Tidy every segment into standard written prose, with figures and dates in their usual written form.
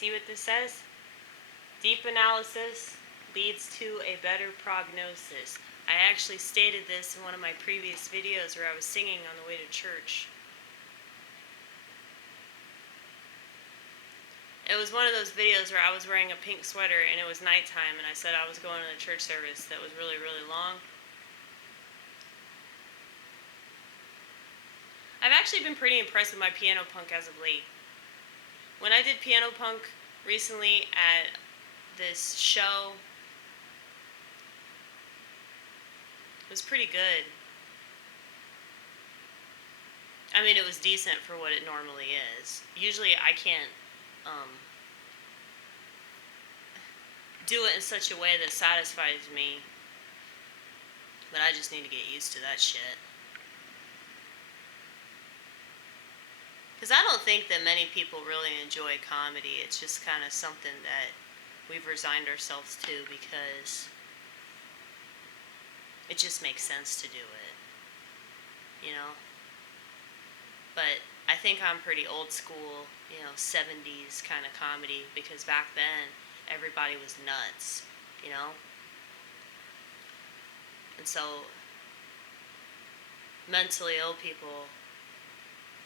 see what this says? Deep analysis leads to a better prognosis. I actually stated this in one of my previous videos where I was singing on the way to church. It was one of those videos where I was wearing a pink sweater and it was nighttime, and I said I was going to a church service that was really, really long. I've actually been pretty impressed with my piano punk as of late. When I did piano punk recently at this show, it was pretty good. I mean, it was decent for what it normally is. Usually I can't do it in such a way that satisfies me, but I just need to get used to that shit. Because I don't think that many people really enjoy comedy. It's just kind of something that we've resigned ourselves to because it just makes sense to do it, you know? But I think I'm pretty old school, 70s kind of comedy, because back then everybody was nuts, And so mentally ill people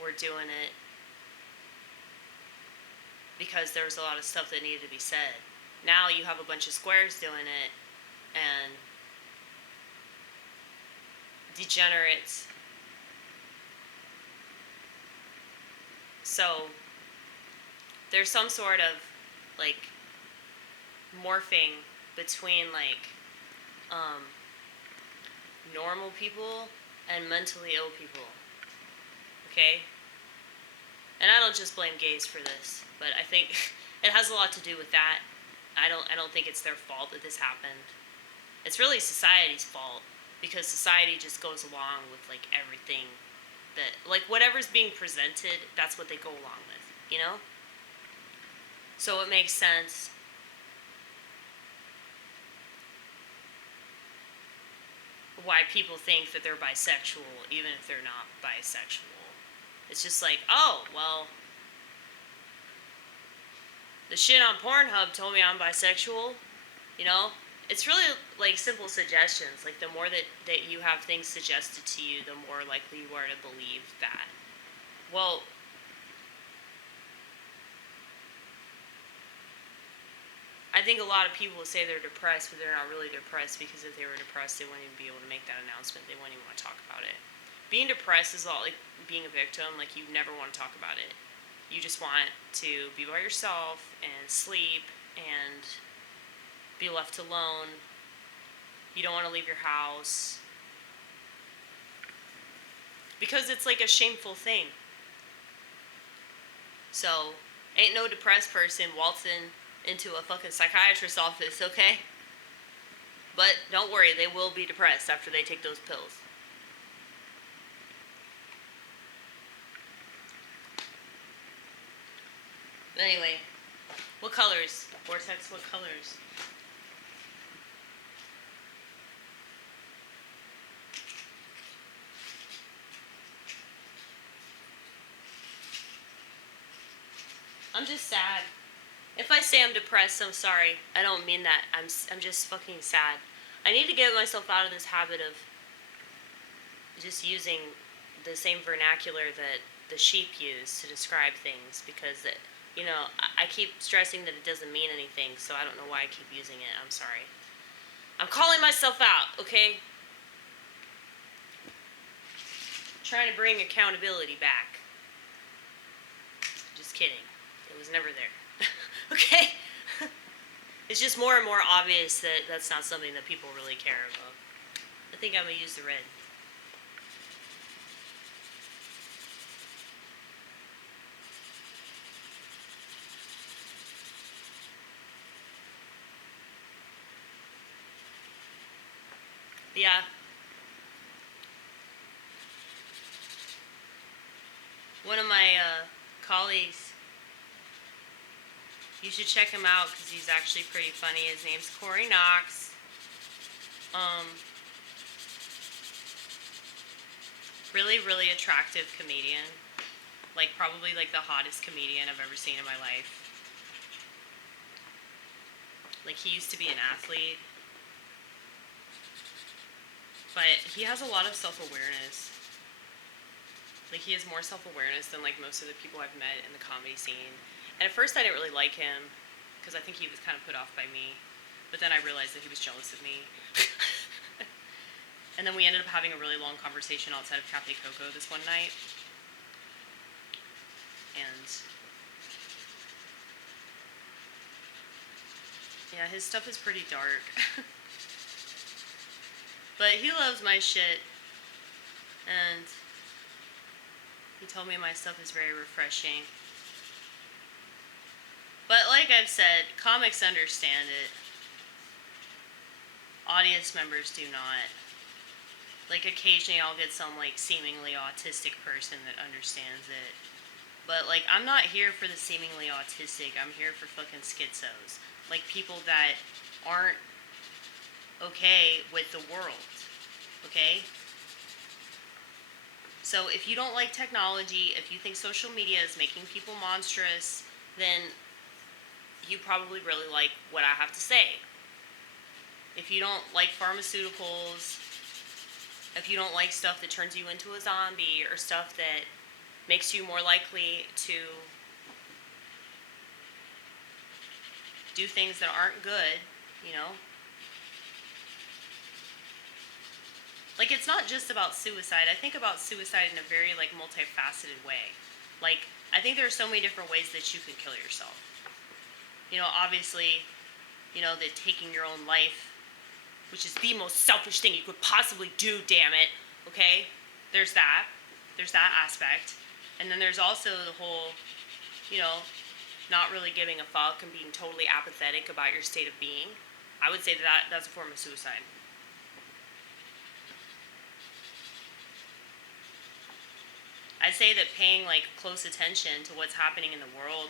were doing it because there was a lot of stuff that needed to be said. Now you have a bunch of squares doing it, and degenerates. So there's some sort of morphing between normal people and mentally ill people. Okay? And I don't just blame gays for this, but I think it has a lot to do with that. I don't think it's their fault that this happened. It's really society's fault, because society just goes along with everything that whatever's being presented, that's what they go along with, So it makes sense. Why people think that they're bisexual, even if they're not bisexual. It's just oh, well, the shit on Pornhub told me I'm bisexual, It's really simple suggestions. The more that you have things suggested to you, the more likely you are to believe that. Well, I think a lot of people will say they're depressed, but they're not really depressed, because if they were depressed, they wouldn't even be able to make that announcement. They wouldn't even want to talk about it. Being depressed is a lot like being a victim. You never want to talk about it. You just want to be by yourself and sleep and be left alone. You don't want to leave your house, because it's a shameful thing. So, ain't no depressed person waltzing into a fucking psychiatrist's office, okay? But don't worry, they will be depressed after they take those pills. But anyway, what colors? Vortex, what colors? I'm just sad. If I say I'm depressed, I'm sorry. I don't mean that. I'm just fucking sad. I need to get myself out of this habit of just using the same vernacular that the sheep use to describe things, because I keep stressing that it doesn't mean anything, so I don't know why I keep using it. I'm sorry. I'm calling myself out, okay? I'm trying to bring accountability back. Just kidding. It was never there. Okay? It's just more and more obvious that that's not something that people really care about. I think I'm going to use the red. Yeah. One of my colleagues, you should check him out because he's actually pretty funny. His name's Knox. Really, really attractive comedian. Probably the hottest comedian I've ever seen in my life. Like, he used to be an athlete, but he has a lot of self-awareness. Like, he has more self-awareness than, like, most of the people I've met in the comedy scene. And at first I didn't really like him, because I think he was kind of put off by me. But then I realized that he was jealous of me. And then we ended up having a really long conversation outside of Cafe Coco this one night. And yeah, his stuff is pretty dark. But he loves my shit. And he told me my stuff is very refreshing. But like I've said, comics understand it. Audience members do not. Like, occasionally I'll get some, like, seemingly autistic person that understands it. But, like, I'm not here for the seemingly autistic. I'm here for fucking schizos. Like, people that aren't okay with the world. Okay? So, if you don't like technology, if you think social media is making people monstrous, then you probably really like what I have to say. If you don't like pharmaceuticals, if you don't like stuff that turns you into a zombie, or stuff that makes you more likely to do things that aren't good, you know? Like, it's not just about suicide. I think about suicide in a very, like, multifaceted way. Like, I think there are so many different ways that you can kill yourself. You know, obviously, you know, that taking your own life, which is the most selfish thing you could possibly do, damn it, okay? There's that aspect. And then there's also the whole, you know, not really giving a fuck and being totally apathetic about your state of being. I would say that's a form of suicide. I'd say that paying, like, close attention to what's happening in the world,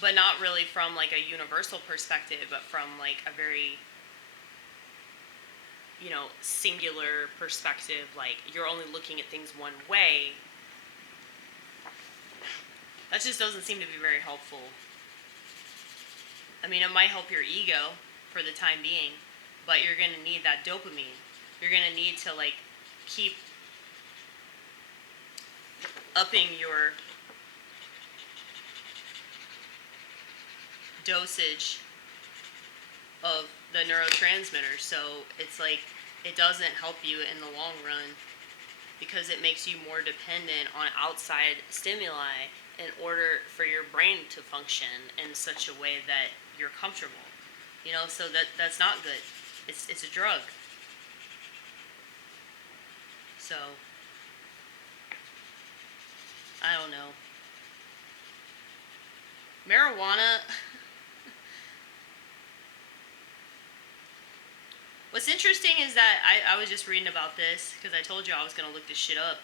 but not really from, like, a universal perspective, but from, like, a very, you know, singular perspective. Like, you're only looking at things one way. That just doesn't seem to be very helpful. I mean, it might help your ego for the time being, but you're going to need that dopamine. You're going to need to, like, keep upping your dosage of the neurotransmitters. So it's like, it doesn't help you in the long run, because it makes you more dependent on outside stimuli in order for your brain to function in such a way that you're comfortable. You know, so that's not good. It's a drug. So, I don't know. Marijuana. What's interesting is that I was just reading about this, because I told you I was going to look this shit up.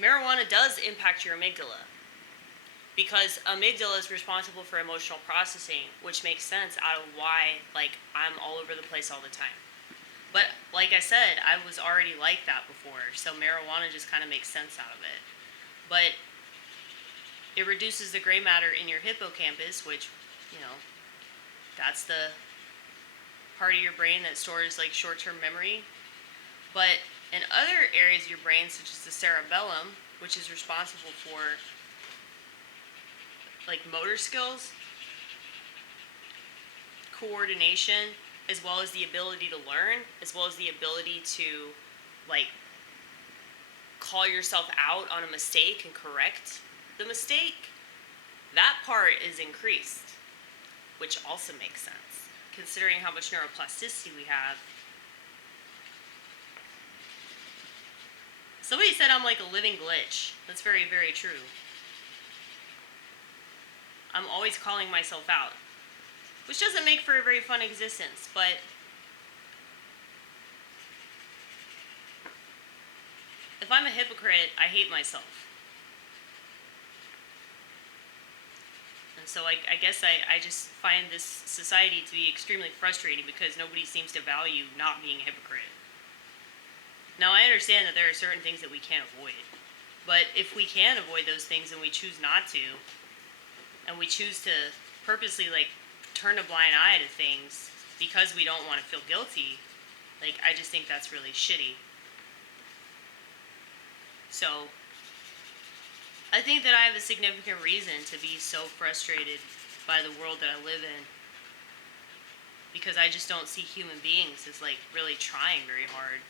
Marijuana does impact your amygdala, because amygdala is responsible for emotional processing, which makes sense out of why, like, I'm all over the place all the time. But like I said, I was already like that before, so marijuana just kind of makes sense out of it. But it reduces the gray matter in your hippocampus, which, you know, that's the part of your brain that stores, like, short-term memory. But in other areas of your brain, such as the cerebellum, which is responsible for, like, motor skills, coordination, as well as the ability to learn, as well as the ability to, like, call yourself out on a mistake and correct the mistake, that part is increased, which also makes sense, considering how much neuroplasticity we have. Somebody said I'm like a living glitch. That's very, very true. I'm always calling myself out, which doesn't make for a very fun existence, but if I'm a hypocrite, I hate myself. And so I guess I just find this society to be extremely frustrating, because nobody seems to value not being a hypocrite. Now, I understand that there are certain things that we can't avoid, but if we can avoid those things and we choose not to, and we choose to purposely like turn a blind eye to things because we don't want to feel guilty, like I just think that's really shitty. So I think that I have a significant reason to be so frustrated by the world that I live in, because I just don't see human beings as like really trying very hard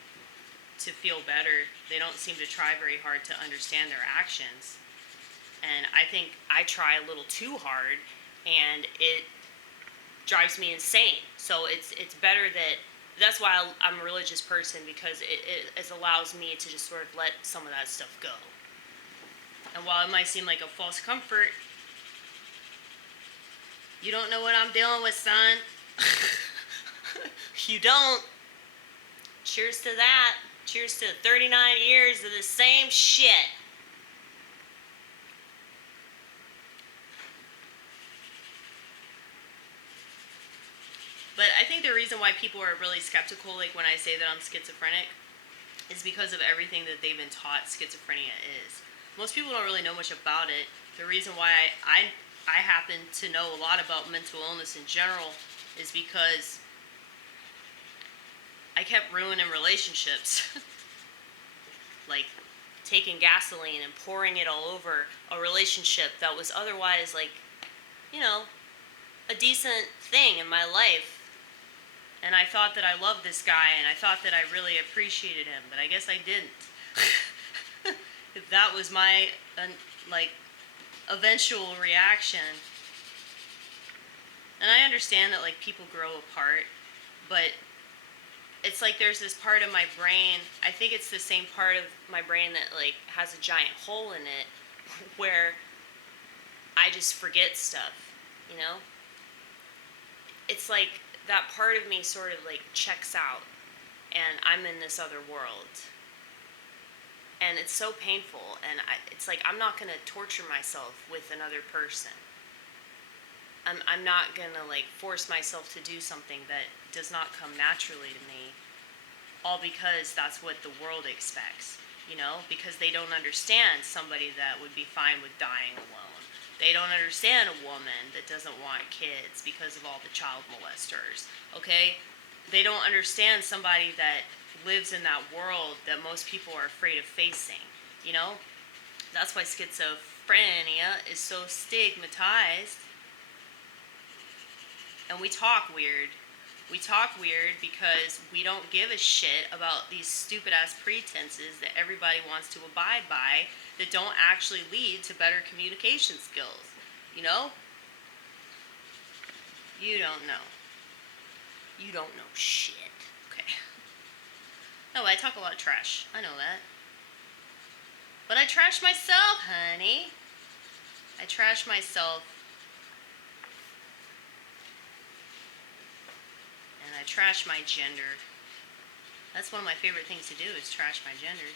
to feel better. They don't seem to try very hard to understand their actions. And I think I try a little too hard, and it drives me insane. So it's better that's why I'm a religious person, because it allows me to just sort of let some of that stuff go. And while it might seem like a false comfort, you don't know what I'm dealing with, son. You don't. Cheers to that. Cheers to 39 years of the same shit. But I think the reason why people are really skeptical, like when I say that I'm schizophrenic, is because of everything that they've been taught schizophrenia is. Most people don't really know much about it. The reason why I happen to know a lot about mental illness in general is because I kept ruining relationships. Like taking gasoline and pouring it all over a relationship that was otherwise like, a decent thing in my life. And I thought that I loved this guy, and I thought that I really appreciated him, but I guess I didn't. If that was my, eventual reaction. And I understand that, people grow apart, but it's like there's this part of my brain, I think it's the same part of my brain that, has a giant hole in it, where I just forget stuff, It's like that part of me sort of, checks out, and I'm in this other world. And it's so painful, and it's like I'm not going to torture myself with another person. I'm not going to, force myself to do something that does not come naturally to me, all because that's what the world expects, because they don't understand somebody that would be fine with dying alone. They don't understand a woman that doesn't want kids because of all the child molesters, okay? They don't understand somebody that lives in that world that most people are afraid of facing, That's why schizophrenia is so stigmatized. And we talk weird. We talk weird because we don't give a shit about these stupid-ass pretenses that everybody wants to abide by that don't actually lead to better communication skills, You don't know. You don't know shit. Okay. No, I talk a lot of trash. I know that. But I trash myself, honey. I trash myself. And I trash my gender. That's one of my favorite things to do, is trash my gender.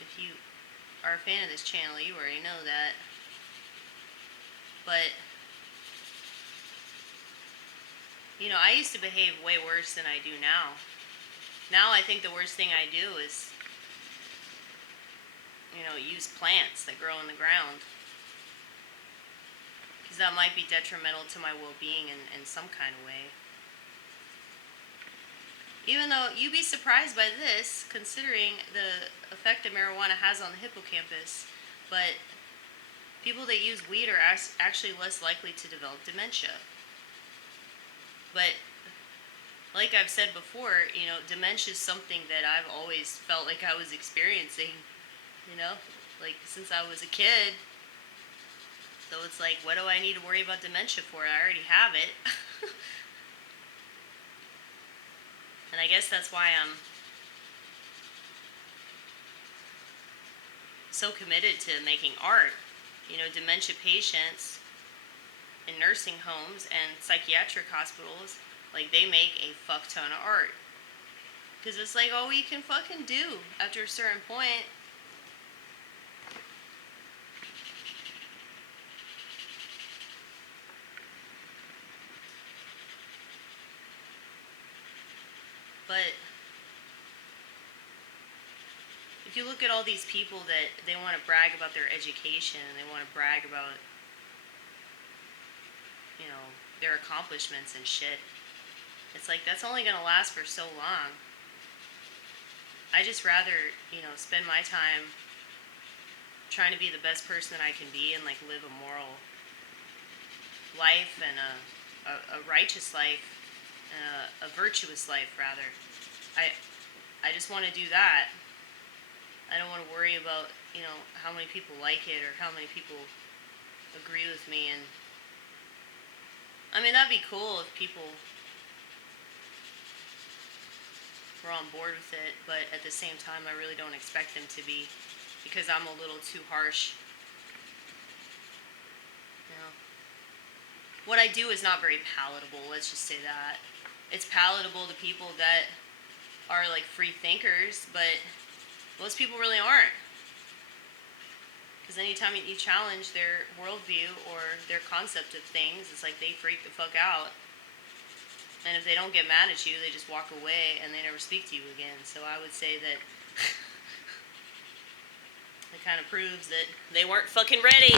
If you are a fan of this channel, you already know that. But, I used to behave way worse than I do now. Now I think the worst thing I do is, use plants that grow in the ground. Because that might be detrimental to my well-being in some kind of way. Even though you'd be surprised by this, considering the effect that marijuana has on the hippocampus, but people that use weed are actually less likely to develop dementia. But like I've said before, dementia is something that I've always felt like I was experiencing, since I was a kid. So it's like, what do I need to worry about dementia for? I already have it. And I guess that's why I'm so committed to making art. Dementia patients in nursing homes and psychiatric hospitals, they make a fuck ton of art. Because it's all we can fucking do after a certain point. But if you look at all these people that they want to brag about their education, and they want to brag about their accomplishments and shit. It's like, that's only gonna last for so long. I just rather, spend my time trying to be the best person that I can be and, like, live a moral life and a righteous life, a virtuous life, rather. I just want to do that. I don't want to worry about, how many people like it or how many people agree with me. And I mean, that'd be cool if people were on board with it, but at the same time, I really don't expect them to be, because I'm a little too harsh. What I do is not very palatable, let's just say that. It's palatable to people that are, like, free thinkers, but most people really aren't. Because anytime you challenge their worldview or their concept of things, it's like they freak the fuck out. And if they don't get mad at you, they just walk away and they never speak to you again. So I would say that it kind of proves that they weren't fucking ready.